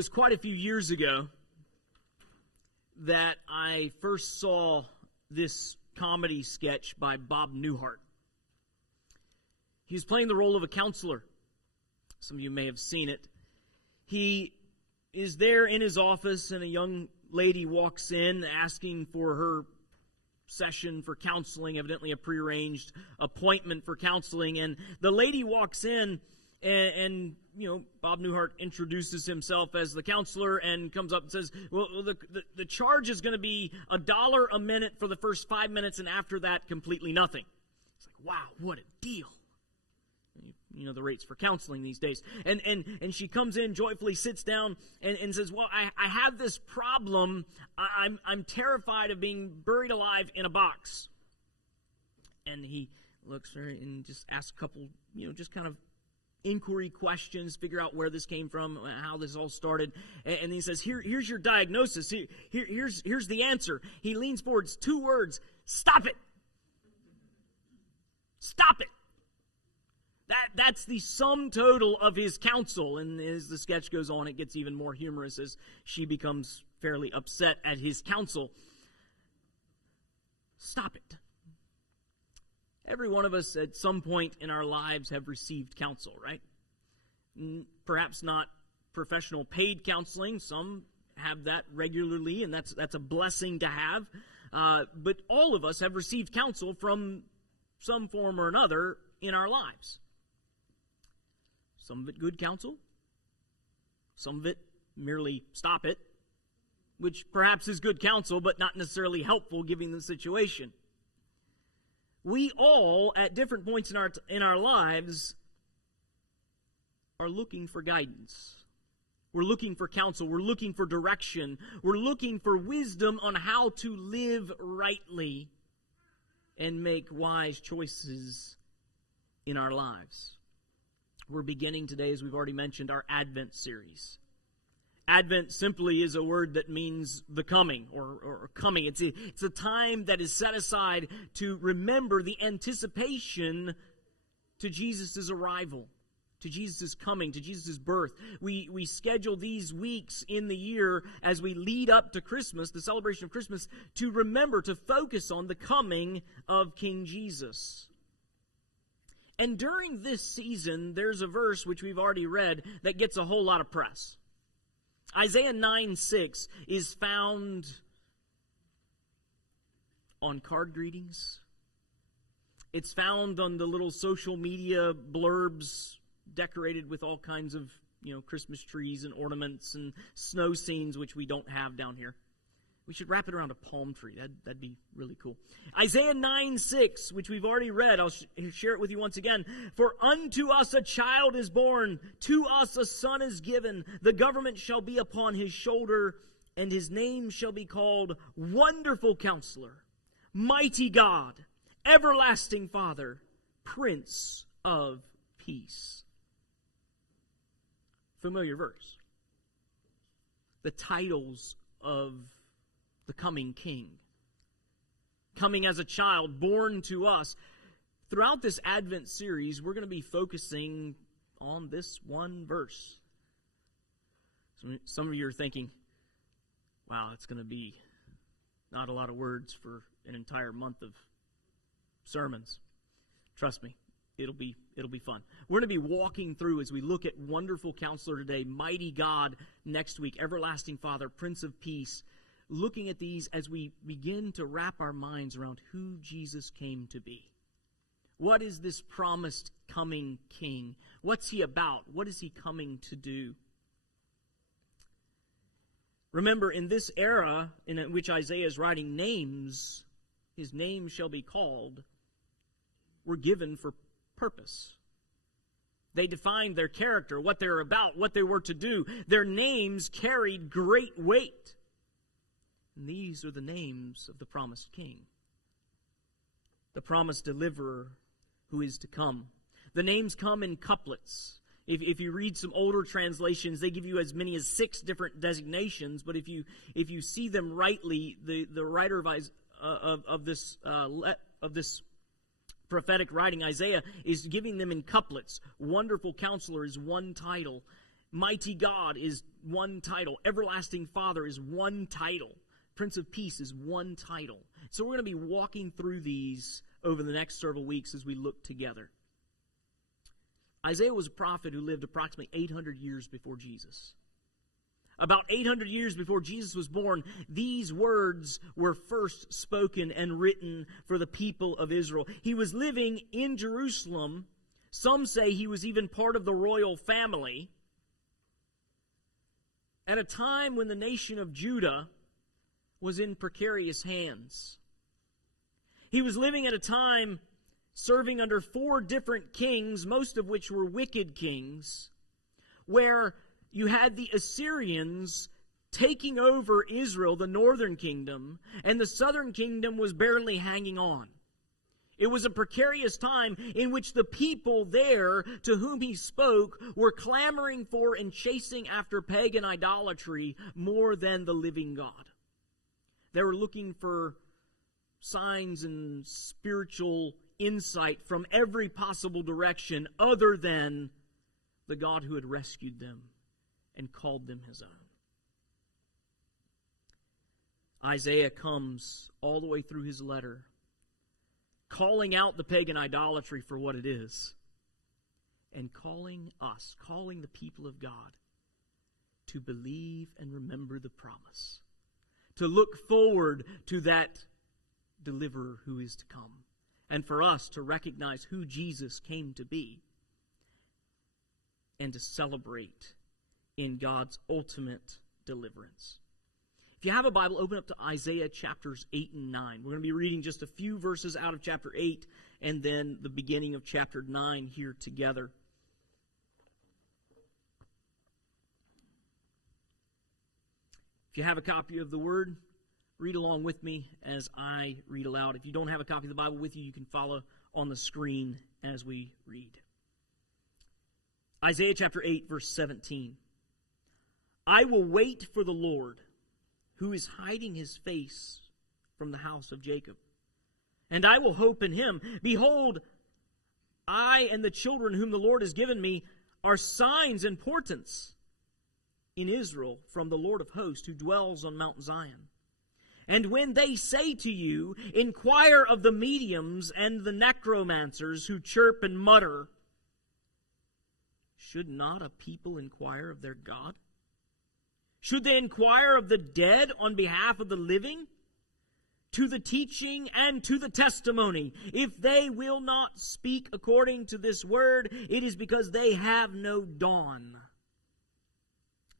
It was quite a few years ago that I first saw this comedy sketch by Bob Newhart. He was playing the role of a counselor. Some of you may have seen it. He is there in his office, and a young lady walks in asking for her session for counseling, evidently a prearranged appointment for counseling. And the lady walks in, and Bob Newhart introduces himself as the counselor and comes up and says, well, the charge is going to be $1 a minute for the first 5 minutes, and after that, completely nothing. It's like, wow, what a deal. You know the rates for counseling these days. And she comes in, joyfully sits down and says, well, I have this problem. I'm terrified of being buried alive in a box. And he looks at her and just asks a couple, just kind of inquiry questions, figure out where this came from, how this all started. And he says, here's your diagnosis. Here's the answer. He leans forward, 2 words, stop it. Stop it. That's the sum total of his counsel. And as the sketch goes on, it gets even more humorous as she becomes fairly upset at his counsel. Stop it. Every one of us at some point in our lives have received counsel, right? Perhaps not professional paid counseling. Some have that regularly, and that's a blessing to have. But all of us have received counsel from some form or another in our lives. Some of it good counsel, some of it merely stop it, which perhaps is good counsel, but not necessarily helpful given the situation. We all, at different points in our lives, are looking for guidance. We're looking for counsel. We're looking for direction. We're looking for wisdom on how to live rightly and make wise choices in our lives. We're beginning today, as we've already mentioned, our Advent series. Advent simply is a word that means the coming or coming. It's a time that is set aside to remember the anticipation to Jesus' arrival, to Jesus' coming, to Jesus' birth. We schedule these weeks in the year as we lead up to Christmas, the celebration of Christmas, to remember, to focus on the coming of King Jesus. And during this season, there's a verse which we've already read that gets a whole lot of press. Isaiah 9:6 is found on card greetings. It's found on the little social media blurbs decorated with all kinds of, Christmas trees and ornaments and snow scenes, which we don't have down here. We should wrap it around a palm tree. That'd be really cool. Isaiah 9:6, which we've already read. I'll share it with you once again. For unto us a child is born, to us a son is given. The government shall be upon his shoulder, and his name shall be called Wonderful Counselor, Mighty God, Everlasting Father, Prince of Peace. Familiar verse. The titles of the coming King. Coming as a child, born to us. Throughout this Advent series, we're going to be focusing on this one verse. Some of you are thinking, wow, it's going to be not a lot of words for an entire month of sermons. Trust me, it'll be fun. We're going to be walking through as we look at Wonderful Counselor today, Mighty God next week, Everlasting Father, Prince of Peace, looking at these as we begin to wrap our minds around who Jesus came to be. What is this promised coming King? What's he about? What is he coming to do? Remember, in this era in which Isaiah is writing, names, his name shall be called, were given for purpose. They defined their character, what they were about, what they were to do. Their names carried great weight. And these are the names of the promised King, the promised deliverer who is to come. The names come in couplets. If you read some older translations, they give you as many as 6 different designations. But if you see them rightly, the writer of this prophetic writing, Isaiah, is giving them in couplets. Wonderful Counselor is one title. Mighty God is one title. Everlasting Father is one title. Prince of Peace is one title. So we're going to be walking through these over the next several weeks as we look together. Isaiah was a prophet who lived approximately 800 years before Jesus. About 800 years before Jesus was born, these words were first spoken and written for the people of Israel. He was living in Jerusalem. Some say he was even part of the royal family at a time when the nation of Judah was in precarious hands. He was living at a time serving under 4 different kings, most of which were wicked kings, where you had the Assyrians taking over Israel, the northern kingdom, and the southern kingdom was barely hanging on. It was a precarious time in which the people there to whom he spoke were clamoring for and chasing after pagan idolatry more than the living God. They were looking for signs and spiritual insight from every possible direction other than the God who had rescued them and called them his own. Isaiah comes all the way through his letter, calling out the pagan idolatry for what it is, and calling us, calling the people of God to believe and remember the promise, to look forward to that deliverer who is to come, and for us to recognize who Jesus came to be, and to celebrate in God's ultimate deliverance. If you have a Bible, open up to Isaiah chapters 8 and 9. We're going to be reading just a few verses out of chapter 8 and then the beginning of chapter 9 here together. If you have a copy of the Word, read along with me as I read aloud. If you don't have a copy of the Bible with you, you can follow on the screen as we read. Isaiah chapter 8, verse 17. I will wait for the Lord, who is hiding his face from the house of Jacob, and I will hope in him. Behold, I and the children whom the Lord has given me are signs and portents in Israel from the Lord of hosts, who dwells on Mount Zion. And when they say to you, inquire of the mediums and the necromancers who chirp and mutter, should not a people inquire of their God? Should they inquire of the dead on behalf of the living? To the teaching and to the testimony. If they will not speak according to this word, it is because they have no dawn.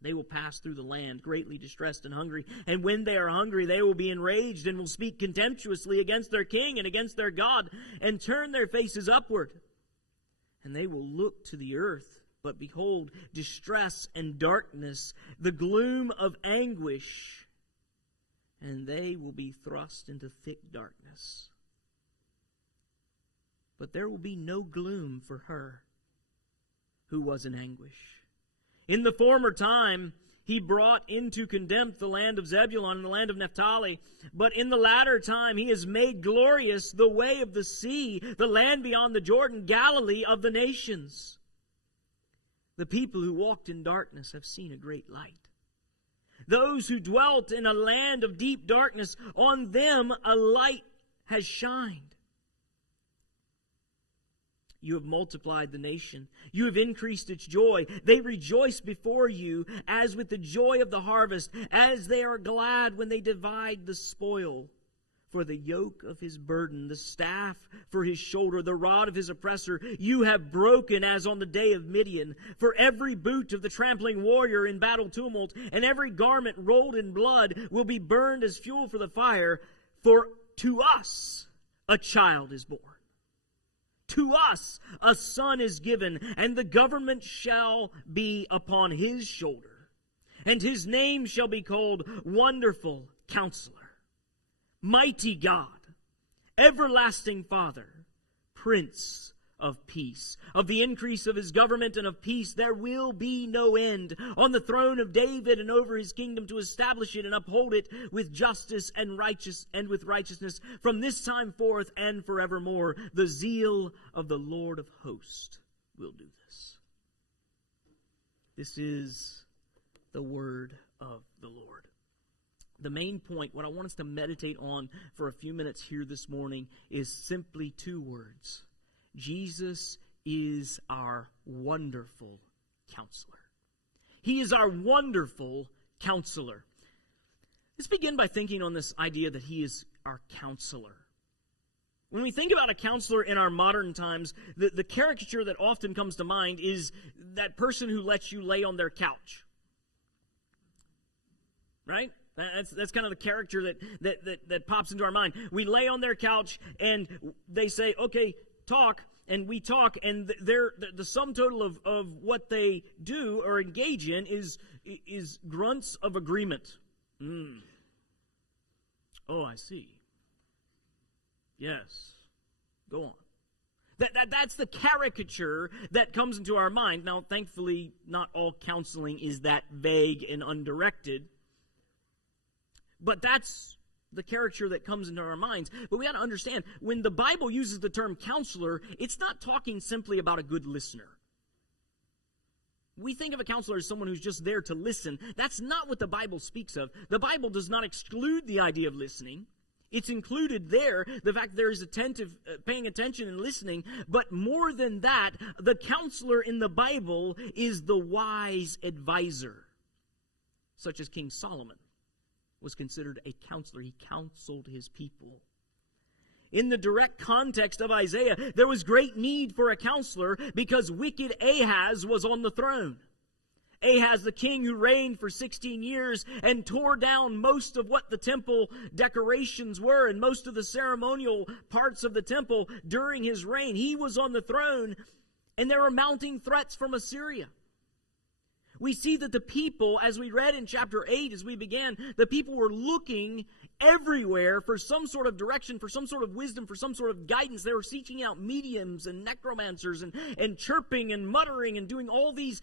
They will pass through the land greatly distressed and hungry. And when they are hungry, they will be enraged and will speak contemptuously against their king and against their God and turn their faces upward. And they will look to the earth. But behold, distress and darkness, the gloom of anguish, and they will be thrust into thick darkness. But there will be no gloom for her who was in anguish. In the former time, he brought into contempt the land of Zebulun and the land of Naphtali. But in the latter time, he has made glorious the way of the sea, the land beyond the Jordan, Galilee of the nations. The people who walked in darkness have seen a great light. Those who dwelt in a land of deep darkness, on them a light has shined. You have multiplied the nation. You have increased its joy. They rejoice before you as with the joy of the harvest, as they are glad when they divide the spoil. For the yoke of his burden, the staff for his shoulder, the rod of his oppressor, you have broken as on the day of Midian. For every boot of the trampling warrior in battle tumult, and every garment rolled in blood will be burned as fuel for the fire. For to us a child is born. To us a son is given, and the government shall be upon his shoulder. And his name shall be called Wonderful Counselor, Mighty God, Everlasting Father, Prince of Peace. Of the increase of his government and of peace there will be no end. On the throne of David and over his kingdom, to establish it and uphold it with justice and with righteousness from this time forth and forevermore. The zeal of the Lord of hosts will do this. This is the word of the Lord. The main point, what I want us to meditate on for a few minutes here this morning, is simply two words. Jesus is our wonderful counselor. He is our wonderful counselor. Let's begin by thinking on this idea that he is our counselor. When we think about a counselor in our modern times, the caricature that often comes to mind is that person who lets you lay on their couch. Right? That's kind of the character that pops into our mind. We lay on their couch and they say, okay, talk, and we talk, and the sum total of what they do or engage in is grunts of agreement. Oh, I see. Yes. Go on. That's the caricature that comes into our mind. Now, thankfully, not all counseling is that vague and undirected. But that's the caricature that comes into our minds. But we got to understand, when the Bible uses the term counselor, it's not talking simply about a good listener. We think of a counselor as someone who's just there to listen. That's not what the Bible speaks of. The Bible does not exclude the idea of listening. It's included there, the fact there is paying attention and listening. But more than that, the counselor in the Bible is the wise advisor, such as King Solomon was considered a counselor. He counseled his people. In the direct context of Isaiah, there was great need for a counselor because wicked Ahaz was on the throne. Ahaz, the king who reigned for 16 years and tore down most of what the temple decorations were and most of the ceremonial parts of the temple during his reign. He was on the throne, and there were mounting threats from Assyria. We see that the people, as we read in chapter 8 as we began, the people were looking everywhere for some sort of direction, for some sort of wisdom, for some sort of guidance. They were seeking out mediums and necromancers and chirping and muttering and doing all these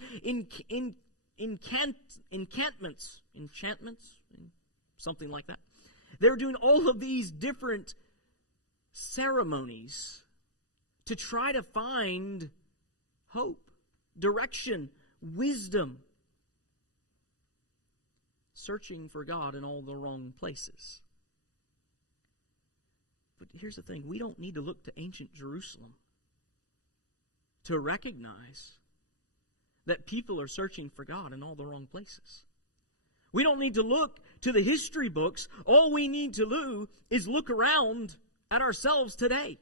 enchantments, something like that. They were doing all of these different ceremonies to try to find hope, direction, wisdom, searching for God in all the wrong places. But here's the thing, we don't need to look to ancient Jerusalem to recognize that people are searching for God in all the wrong places. We don't need to look to the history books. All we need to do is look around at ourselves today.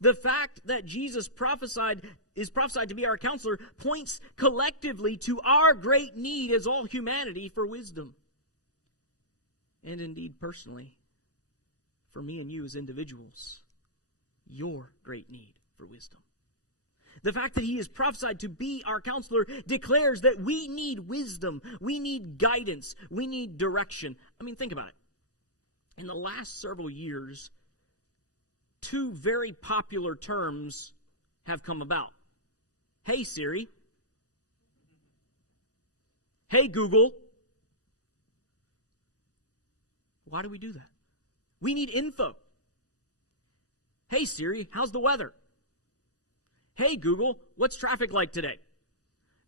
The fact that Jesus is prophesied to be our counselor points collectively to our great need as all humanity for wisdom. And indeed, personally, for me and you as individuals, your great need for wisdom. The fact that he is prophesied to be our counselor declares that we need wisdom, we need guidance, we need direction. I mean, think about it. In the last several years, two very popular terms have come about. Hey Siri. Hey Google. Why do we do that? We need info. Hey Siri, how's the weather? Hey Google, what's traffic like today?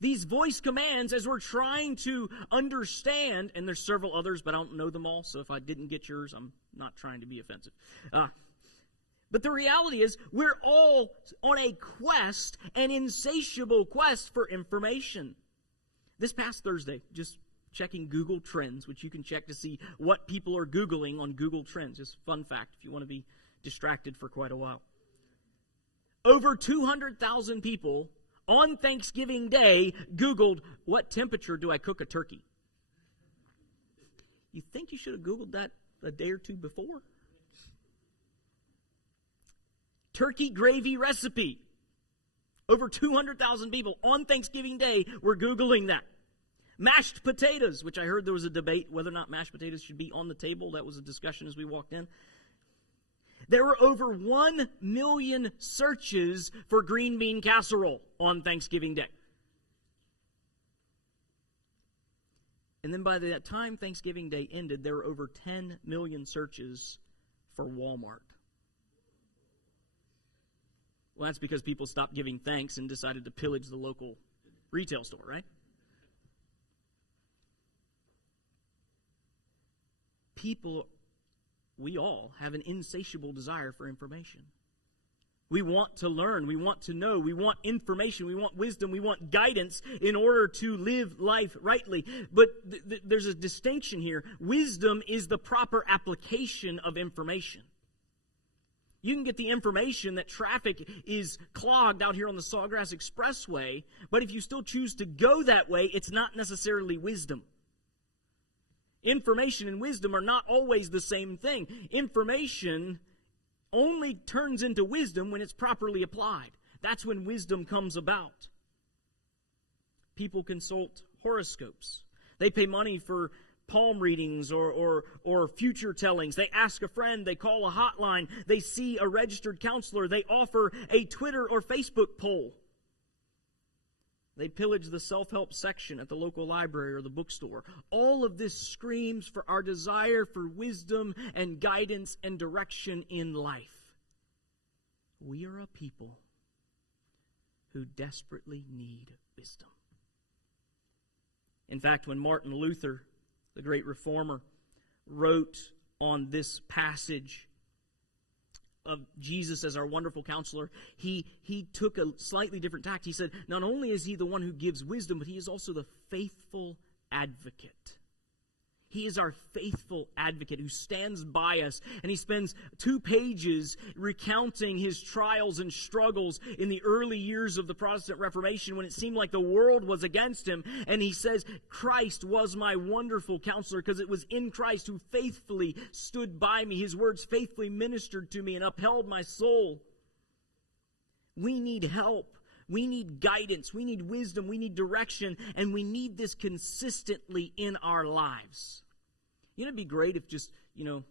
These voice commands, as we're trying to understand, and there's several others, but I don't know them all, so if I didn't get yours, I'm not trying to be offensive. But the reality is, we're all on a quest, an insatiable quest for information. This past Thursday, just checking Google Trends, which you can check to see what people are Googling on Google Trends. Just fun fact if you want to be distracted for quite a while. Over 200,000 people on Thanksgiving Day Googled, what temperature do I cook a turkey? You think you should have Googled that a day or two before? Turkey gravy recipe. Over 200,000 people on Thanksgiving Day were Googling that. Mashed potatoes, which I heard there was a debate whether or not mashed potatoes should be on the table. That was a discussion as we walked in. There were over 1 million searches for green bean casserole on Thanksgiving Day. And then by the time Thanksgiving Day ended, there were over 10 million searches for Walmart. Well, that's because people stopped giving thanks and decided to pillage the local retail store, right? People, we all have an insatiable desire for information. We want to learn, we want to know, we want information, we want wisdom, we want guidance in order to live life rightly. But there's a distinction here. Wisdom is the proper application of information. You can get the information that traffic is clogged out here on the Sawgrass Expressway, but if you still choose to go that way, it's not necessarily wisdom. Information and wisdom are not always the same thing. Information only turns into wisdom when it's properly applied. That's when wisdom comes about. People consult horoscopes. They pay money for palm readings or future tellings. They ask a friend. They call a hotline. They see a registered counselor. They offer a Twitter or Facebook poll. They pillage the self-help section at the local library or the bookstore. All of this screams for our desire for wisdom and guidance and direction in life. We are a people who desperately need wisdom. In fact, when Martin Luther, the great reformer, wrote on this passage of Jesus as our wonderful counselor, he took a slightly different tact. He said, not only is he the one who gives wisdom, but he is also the faithful advocate. He is our faithful advocate who stands by us, and he spends 2 pages recounting his trials and struggles in the early years of the Protestant Reformation when it seemed like the world was against him. And he says, Christ was my wonderful counselor, because it was in Christ who faithfully stood by me. His words faithfully ministered to me and upheld my soul. We need help. We need guidance, we need wisdom, we need direction, and we need this consistently in our lives. You know, it'd be great if just, you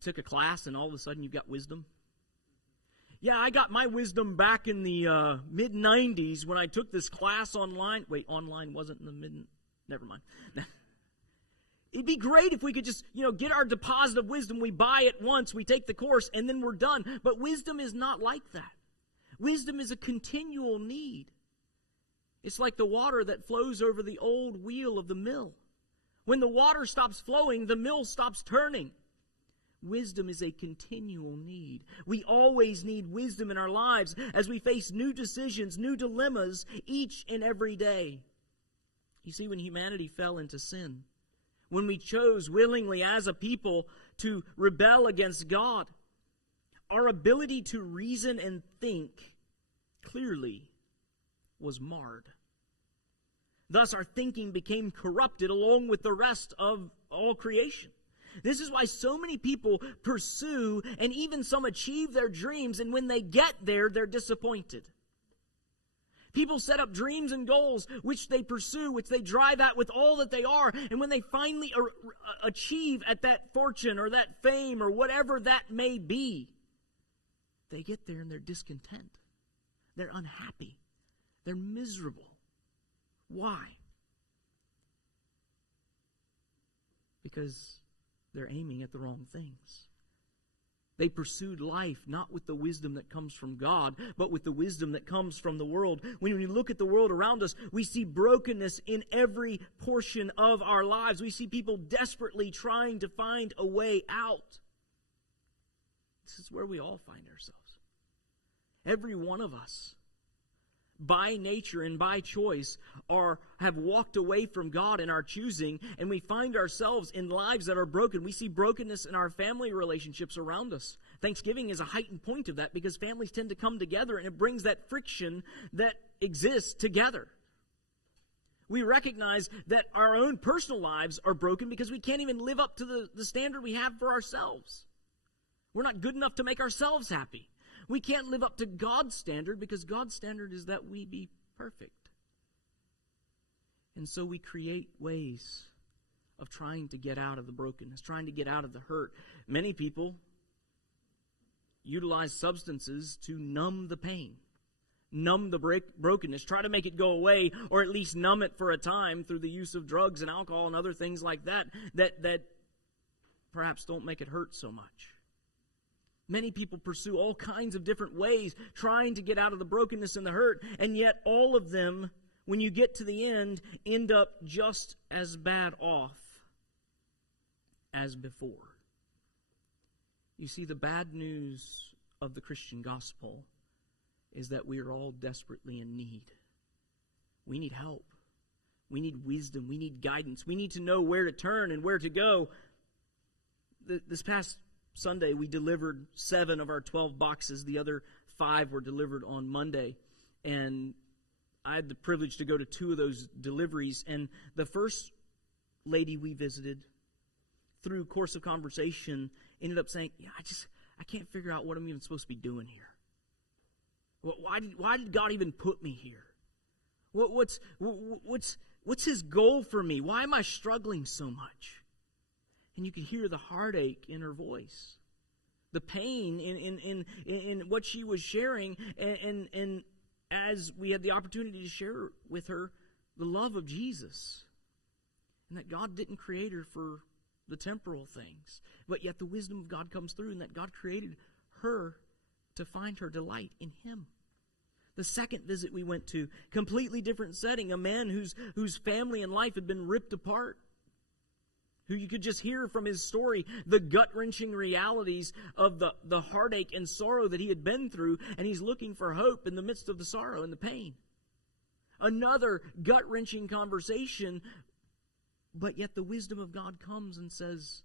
took a class and all of a sudden you got wisdom. Yeah, I got my wisdom back in the mid-90s when I took this class online. Wait, online wasn't in the never mind. It'd be great if we could just, get our deposit of wisdom. We buy it once, we take the course, and then we're done. But wisdom is not like that. Wisdom is a continual need. It's like the water that flows over the old wheel of the mill. When the water stops flowing, the mill stops turning. Wisdom is a continual need. We always need wisdom in our lives as we face new decisions, new dilemmas each and every day. You see, when humanity fell into sin, when we chose willingly as a people to rebel against God, our ability to reason and think clearly was marred. Thus, our thinking became corrupted along with the rest of all creation. This is why so many people pursue and even some achieve their dreams, and when they get there, they're disappointed. People set up dreams and goals which they pursue, which they drive at with all that they are, and when they finally achieve at that fortune or that fame or whatever that may be, they get there and they're discontent. They're unhappy. They're miserable. Why? Because they're aiming at the wrong things. They pursued life not with the wisdom that comes from God, but with the wisdom that comes from the world. When we look at the world around us, we see brokenness in every portion of our lives. We see people desperately trying to find a way out. This is where we all find ourselves. Every one of us, by nature and by choice, have walked away from God in our choosing, and we find ourselves in lives that are broken. We see brokenness in our family relationships around us. Thanksgiving is a heightened point of that because families tend to come together, and it brings that friction that exists together. We recognize that our own personal lives are broken because we can't even live up to the standard we have for ourselves. We're not good enough to make ourselves happy. We can't live up to God's standard because God's standard is that we be perfect. And so we create ways of trying to get out of the brokenness, trying to get out of the hurt. Many people utilize substances to numb the pain, numb the brokenness, try to make it go away, or at least numb it for a time through the use of drugs and alcohol and other things like that perhaps don't make it hurt so much. Many people pursue all kinds of different ways trying to get out of the brokenness and the hurt, and yet all of them, when you get to the end up just as bad off as before. You see, the bad news of the Christian gospel is that we are all desperately in need. We need help. We need wisdom. We need guidance. We need to know where to turn and where to go. This past Sunday, we delivered 7 of our 12 boxes. The other 5 were delivered on Monday. And I had the privilege to go to 2 of those deliveries. And the first lady we visited, through course of conversation, ended up saying, I can't figure out what I'm even supposed to be doing here. Why did God even put me here? What's His goal for me? Why am I struggling so much? And you could hear the heartache in her voice, the pain in what she was sharing, and as we had the opportunity to share with her the love of Jesus, and that God didn't create her for the temporal things, but yet the wisdom of God comes through, and that God created her to find her delight in Him. The second visit we went to, completely different setting, a man whose family and life had been ripped apart, who you could just hear from his story the gut-wrenching realities of the heartache and sorrow that he had been through, and he's looking for hope in the midst of the sorrow and the pain. Another gut-wrenching conversation, but yet the wisdom of God comes and says,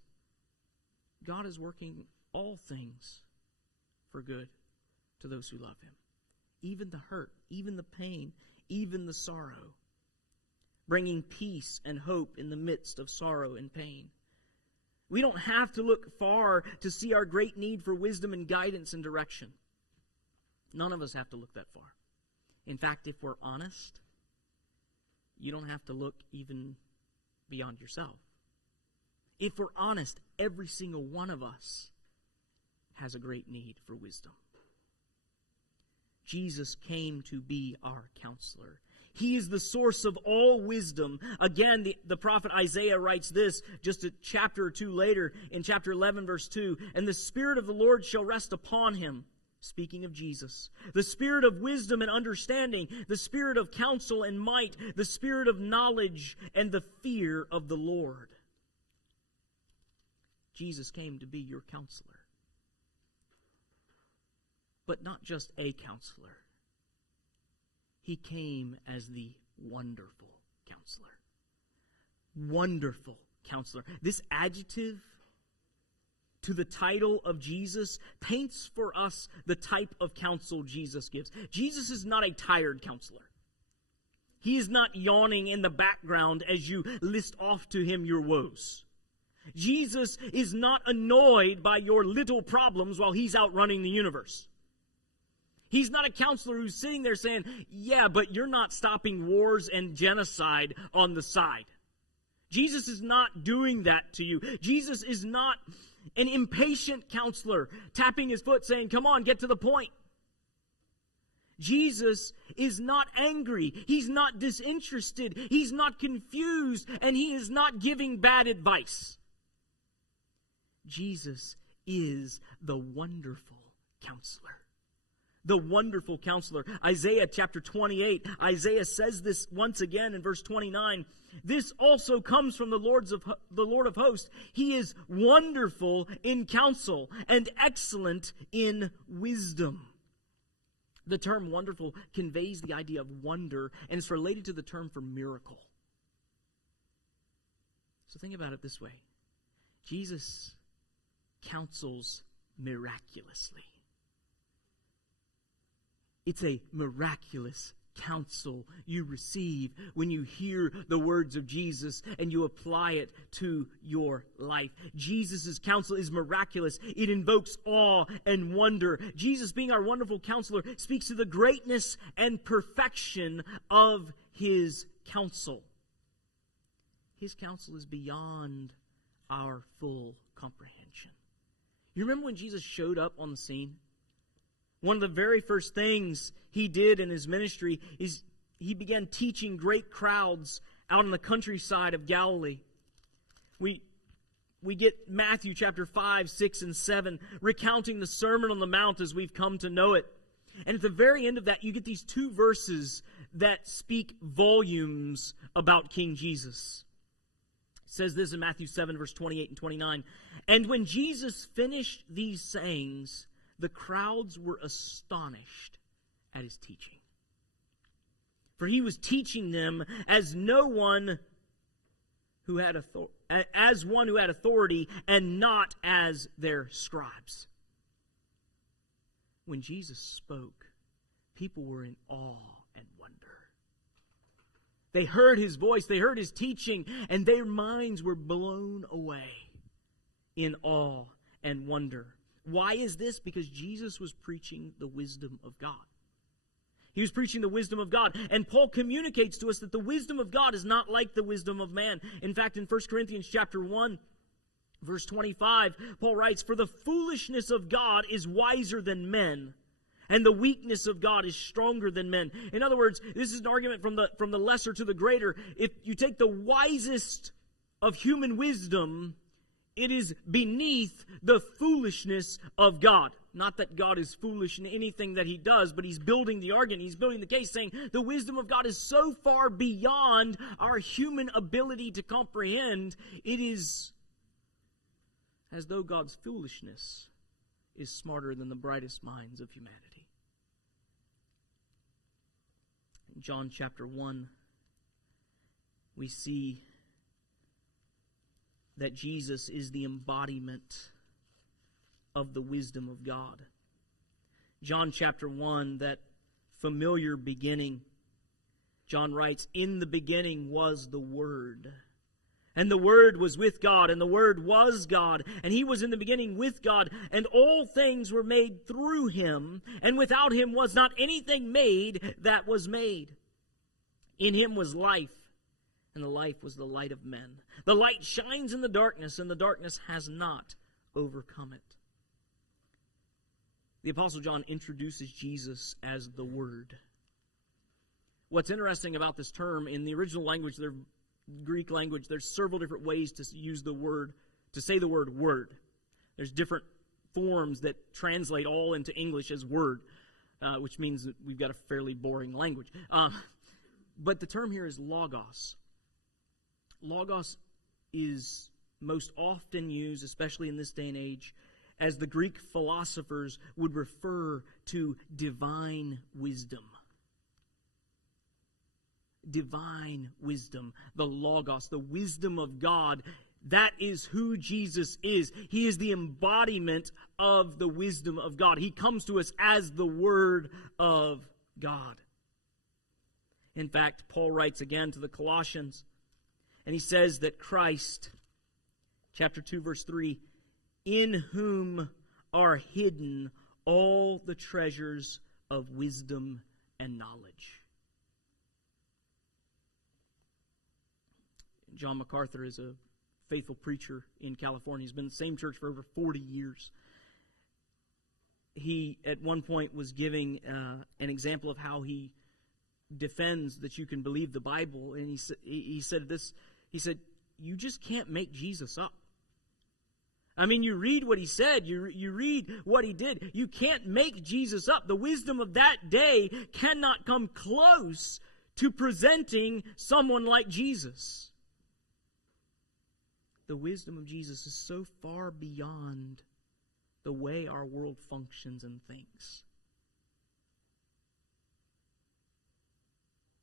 God is working all things for good to those who love Him. Even the hurt, even the pain, even the sorrow. Bringing peace and hope in the midst of sorrow and pain. We don't have to look far to see our great need for wisdom and guidance and direction. None of us have to look that far. In fact, if we're honest, you don't have to look even beyond yourself. If we're honest, every single one of us has a great need for wisdom. Jesus came to be our counselor. He is the source of all wisdom. Again, the prophet Isaiah writes this just a chapter or 2 later in chapter 11, verse 2. And the Spirit of the Lord shall rest upon Him. Speaking of Jesus. The Spirit of wisdom and understanding. The Spirit of counsel and might. The Spirit of knowledge and the fear of the Lord. Jesus came to be your counselor. But not just a counselor. He came as the wonderful counselor. Wonderful counselor. This adjective to the title of Jesus paints for us the type of counsel Jesus gives. Jesus is not a tired counselor. He is not yawning in the background as you list off to Him your woes. Jesus is not annoyed by your little problems while He's out running the universe. He's not a counselor who's sitting there saying, yeah, but you're not stopping wars and genocide on the side. Jesus is not doing that to you. Jesus is not an impatient counselor tapping his foot saying, come on, get to the point. Jesus is not angry. He's not disinterested. He's not confused. And He is not giving bad advice. Jesus is the wonderful counselor. The wonderful counselor. Isaiah chapter 28. Isaiah says this once again in verse 29. This also comes from the Lord of hosts. He is wonderful in counsel and excellent in wisdom. The term wonderful conveys the idea of wonder, and it's related to the term for miracle. So think about it this way. Jesus counsels miraculously. It's a miraculous counsel you receive when you hear the words of Jesus and you apply it to your life. Jesus' counsel is miraculous. It invokes awe and wonder. Jesus, being our wonderful counselor, speaks to the greatness and perfection of His counsel. His counsel is beyond our full comprehension. You remember when Jesus showed up on the scene? One of the very first things He did in His ministry is He began teaching great crowds out in the countryside of Galilee. We get Matthew chapter 5, 6, and 7 recounting the Sermon on the Mount as we've come to know it. And at the very end of that, you get these two verses that speak volumes about King Jesus. It says this in Matthew 7, verse 28 and 29. And when Jesus finished these sayings, the crowds were astonished at his teaching. For he was teaching them as one who had authority, and not as their scribes. When Jesus spoke, people were in awe and wonder. They heard his voice, they heard his teaching, and their minds were blown away in awe and wonder. Why is this? Because Jesus was preaching the wisdom of God. He was preaching the wisdom of God. And Paul communicates to us that the wisdom of God is not like the wisdom of man. In fact, in 1 Corinthians chapter 1, verse 25, Paul writes, "For the foolishness of God is wiser than men, and the weakness of God is stronger than men." In other words, this is an argument from the lesser to the greater. If you take the wisest of human wisdom, it is beneath the foolishness of God. Not that God is foolish in anything that he does, but he's building the argument. He's building the case saying the wisdom of God is so far beyond our human ability to comprehend. It is as though God's foolishness is smarter than the brightest minds of humanity. In John chapter 1, we see that Jesus is the embodiment of the wisdom of God. John chapter 1, that familiar beginning, John writes, "In the beginning was the Word, and the Word was with God, and the Word was God, and he was in the beginning with God, and all things were made through him, and without him was not anything made that was made. In him was life, and the life was the light of men. The light shines in the darkness, and the darkness has not overcome it." The Apostle John introduces Jesus as the Word. What's interesting about this term, in the original language, the Greek language, there's several different ways to use the word, to say the word word. There's different forms that translate all into English as word, which means that we've got a fairly boring language. But the term here is logos. Logos is most often used, especially in this day and age, as the Greek philosophers would refer to divine wisdom. Divine wisdom, the Logos, the wisdom of God. That is who Jesus is. He is the embodiment of the wisdom of God. He comes to us as the Word of God. In fact, Paul writes again to the Colossians, and he says that Christ, chapter 2, verse 3, "In whom are hidden all the treasures of wisdom and knowledge." John MacArthur is a faithful preacher in California. He's been in the same church for over 40 years. He, at one point, was giving an example of how he defends that you can believe the Bible. And he said this, he said, "You just can't make Jesus up. I mean, you read what he said, you read what he did. You can't make Jesus up. The wisdom of that day cannot come close to presenting someone like Jesus." The wisdom of Jesus is so far beyond the way our world functions and thinks.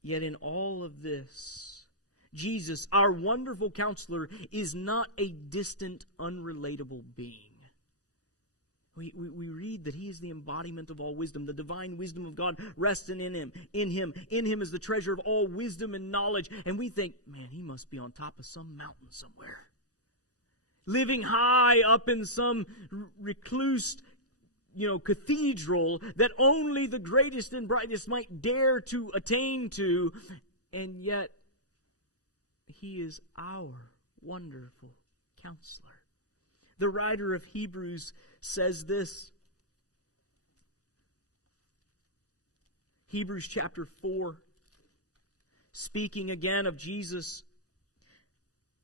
Yet in all of this, Jesus, our wonderful counselor, is not a distant, unrelatable being. We read that he is the embodiment of all wisdom. The divine wisdom of God rests in him. In him is the treasure of all wisdom and knowledge. And we think, man, he must be on top of some mountain somewhere, living high up in some recluse, cathedral that only the greatest and brightest might dare to attain to. And yet, he is our wonderful counselor. The writer of Hebrews says this. Hebrews chapter 4, speaking again of Jesus,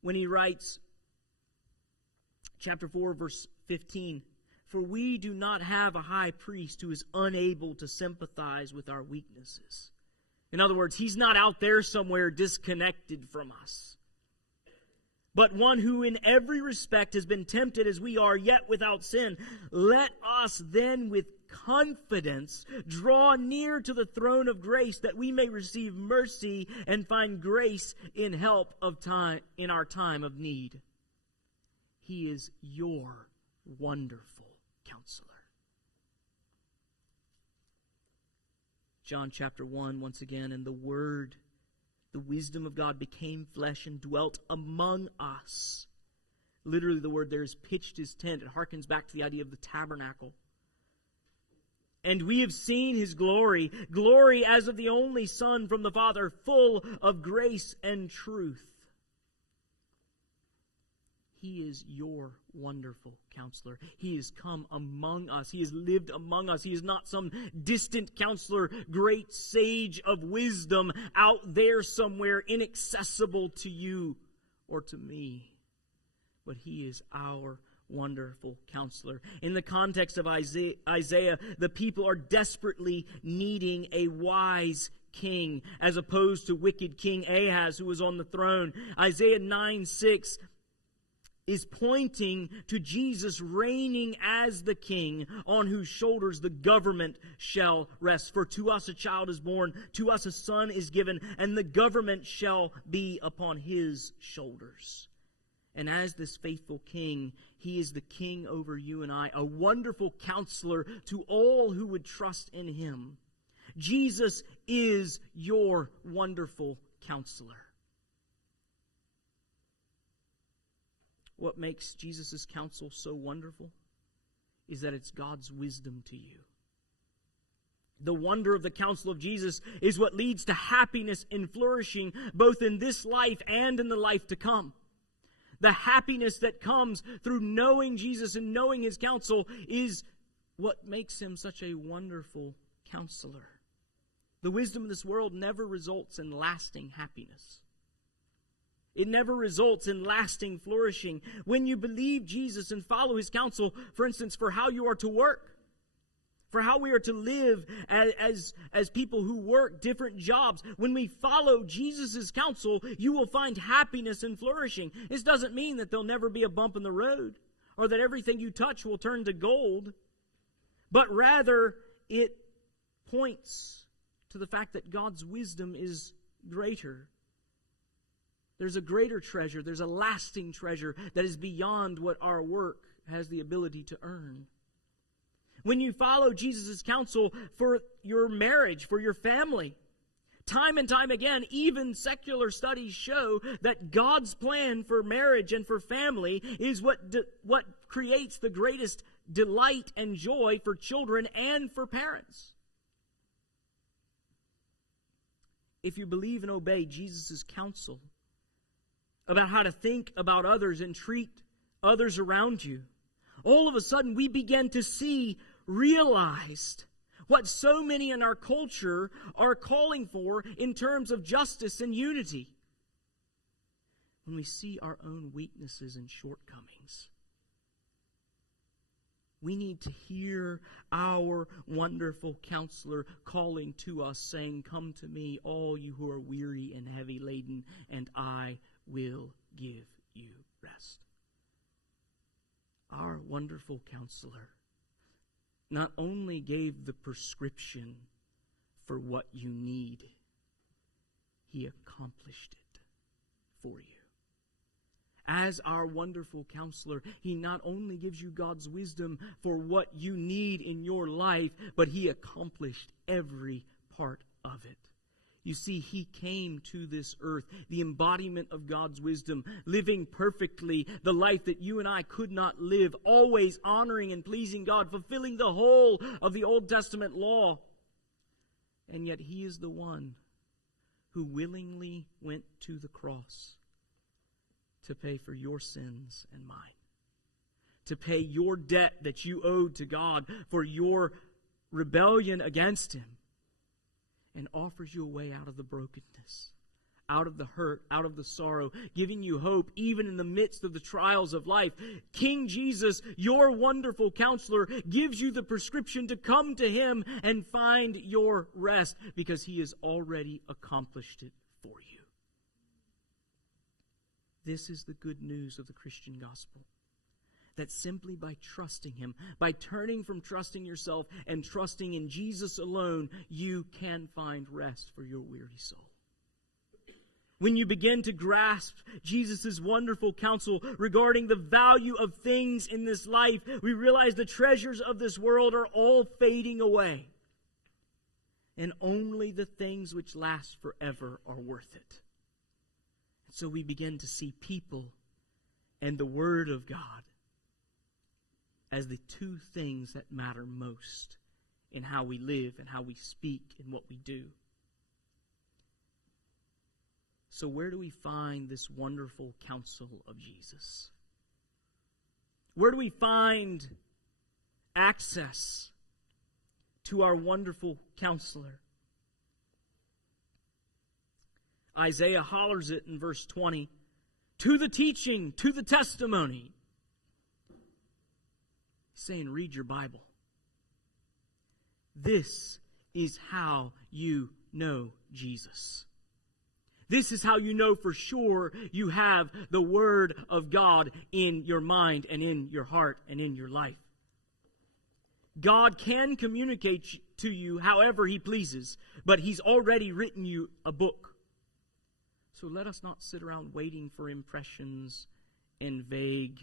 when he writes, chapter 4, verse 15, For we do not have a high priest who is unable to sympathize with our weaknesses. In other words, he's not out there somewhere disconnected from us, but one who in every respect has been tempted as we are, yet without sin. Let us then with confidence draw near to the throne of grace, that we may receive mercy and find grace in help of time in our time of need. He is your wonderful Counselor. John chapter 1, once again, and the Word, the wisdom of God, became flesh and dwelt among us. Literally, the word there is pitched his tent. It harkens back to the idea of the tabernacle. And we have seen his glory, glory as of the only Son from the Father, full of grace and truth. He is your wonderful Counselor. He has come among us. He has lived among us. He is not some distant counselor, great sage of wisdom out there somewhere inaccessible to you or to me. But he is our wonderful Counselor. In the context of Isaiah, the people are desperately needing a wise king as opposed to wicked King Ahaz who was on the throne. Isaiah 9:6 is pointing to Jesus reigning as the king on whose shoulders the government shall rest. For to us a child is born, to us a son is given, and the government shall be upon his shoulders. And as this faithful king, he is the king over you and I, a wonderful Counselor to all who would trust in him. Jesus is your wonderful Counselor. What makes Jesus' counsel so wonderful is that it's God's wisdom to you. The wonder of the counsel of Jesus is what leads to happiness and flourishing both in this life and in the life to come. The happiness that comes through knowing Jesus and knowing his counsel is what makes him such a wonderful Counselor. The wisdom of this world never results in lasting happiness. It never results in lasting flourishing. When you believe Jesus and follow his counsel, for instance, for how you are to work, for how we are to live as people who work different jobs, when we follow Jesus' counsel, you will find happiness and flourishing. This doesn't mean that there'll never be a bump in the road or that everything you touch will turn to gold, but rather it points to the fact that God's wisdom is greater. There's a greater treasure. There's a lasting treasure that is beyond what our work has the ability to earn. When you follow Jesus' counsel for your marriage, for your family, time and time again, even secular studies show that God's plan for marriage and for family is what creates the greatest delight and joy for children and for parents. If you believe and obey Jesus' counsel about how to think about others and treat others around you, all of a sudden we begin to see realized what so many in our culture are calling for in terms of justice and unity. When we see our own weaknesses and shortcomings, we need to hear our wonderful Counselor calling to us, saying, "Come to me, all you who are weary and heavy laden, and I will give you rest." Our wonderful Counselor not only gave the prescription for what you need, he accomplished it for you. As our wonderful Counselor, he not only gives you God's wisdom for what you need in your life, but he accomplished every part of it. You see, he came to this earth, the embodiment of God's wisdom, living perfectly the life that you and I could not live, always honoring and pleasing God, fulfilling the whole of the Old Testament law. And yet he is the one who willingly went to the cross to pay for your sins and mine, to pay your debt that you owed to God for your rebellion against him, and offers you a way out of the brokenness, out of the hurt, out of the sorrow, giving you hope even in the midst of the trials of life. King Jesus, your wonderful counselor, gives you the prescription to come to him and find your rest because he has already accomplished it for you. This is the good news of the Christian gospel. That simply by trusting him, by turning from trusting yourself and trusting in Jesus alone, you can find rest for your weary soul. When you begin to grasp Jesus' wonderful counsel regarding the value of things in this life, we realize the treasures of this world are all fading away. And only the things which last forever are worth it. And so we begin to see people and the Word of God as the two things that matter most in how we live and how we speak and what we do. So where do we find this wonderful counsel of Jesus? Where do we find access to our wonderful counselor? Isaiah hollers it in verse 20. To the teaching, to the testimony. Saying, read your Bible. This is how you know Jesus. This is how you know for sure you have the Word of God in your mind and in your heart and in your life. God can communicate to you however He pleases, but He's already written you a book. So let us not sit around waiting for impressions and vague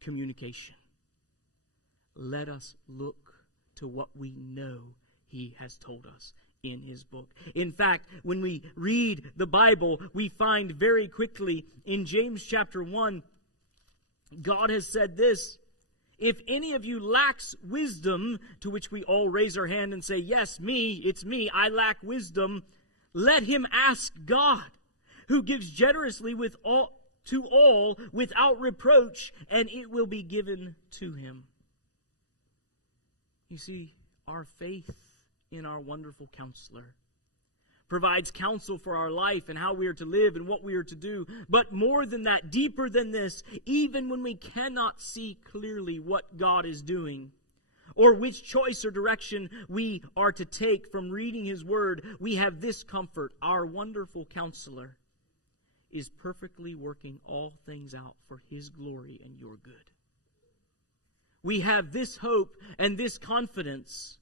communication. Let us look to what we know He has told us in His book. In fact, when we read the Bible, we find very quickly in James chapter 1, God has said this, if any of you lacks wisdom, to which we all raise our hand and say, yes, it's me, I lack wisdom, let him ask God, who gives generously to all without reproach, and it will be given to him. You see, our faith in our wonderful counselor provides counsel for our life and how we are to live and what we are to do. But more than that, deeper than this, even when we cannot see clearly what God is doing, or which choice or direction we are to take from reading His Word, we have this comfort. Our wonderful counselor is perfectly working all things out for His glory and your good. We have this hope and this confidence,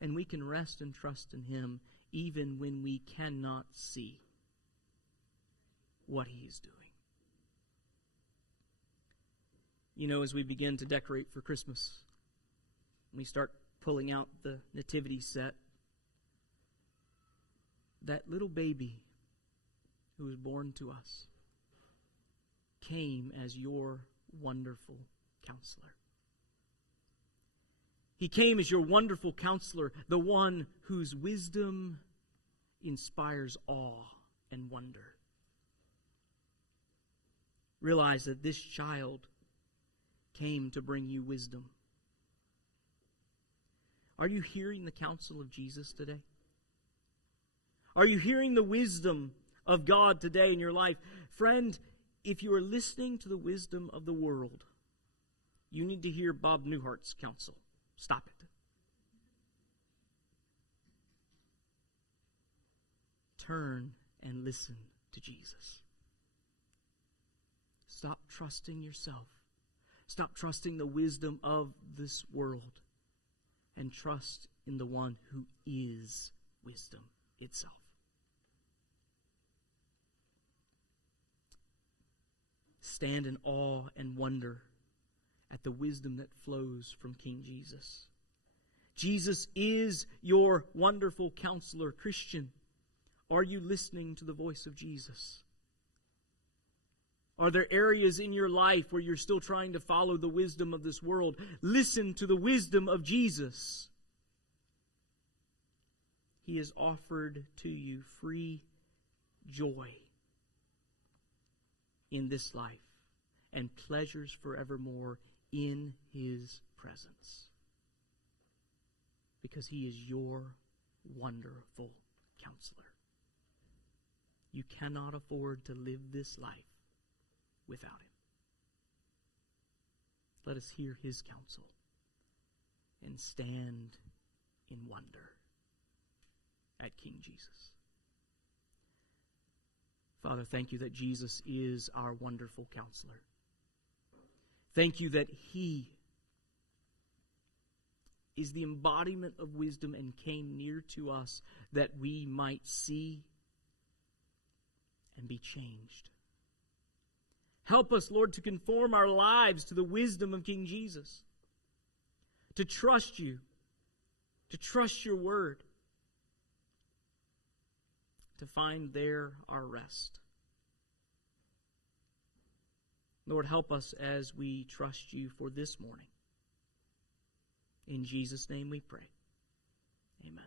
and we can rest and trust in Him even when we cannot see what He is doing. You know, as we begin to decorate for Christmas, we start pulling out the nativity set, that little baby who was born to us came as your wonderful counselor. He came as your wonderful counselor, the one whose wisdom inspires awe and wonder. Realize that this child came to bring you wisdom. Are you hearing the counsel of Jesus today? Are you hearing the wisdom of God today in your life? Friend, if you are listening to the wisdom of the world, you need to hear Bob Newhart's counsel. Stop it. Turn and listen to Jesus. Stop trusting yourself. Stop trusting the wisdom of this world. And trust in the one who is wisdom itself. Stand in awe and wonder at the wisdom that flows from King Jesus. Jesus is your wonderful counselor, Christian. Are you listening to the voice of Jesus? Are there areas in your life where you're still trying to follow the wisdom of this world? Listen to the wisdom of Jesus. He has offered to you free joy in this life and pleasures forevermore in His presence. Because He is your wonderful Counselor. You cannot afford to live this life without him. Let us hear his counsel and stand in wonder at King Jesus. Father, thank you that Jesus is our wonderful counselor. Thank you that he is the embodiment of wisdom and came near to us that we might see and be changed. Help us, Lord, to conform our lives to the wisdom of King Jesus, to trust you, to trust your word, to find there our rest. Lord, help us as we trust you for this morning. In Jesus' name we pray. Amen.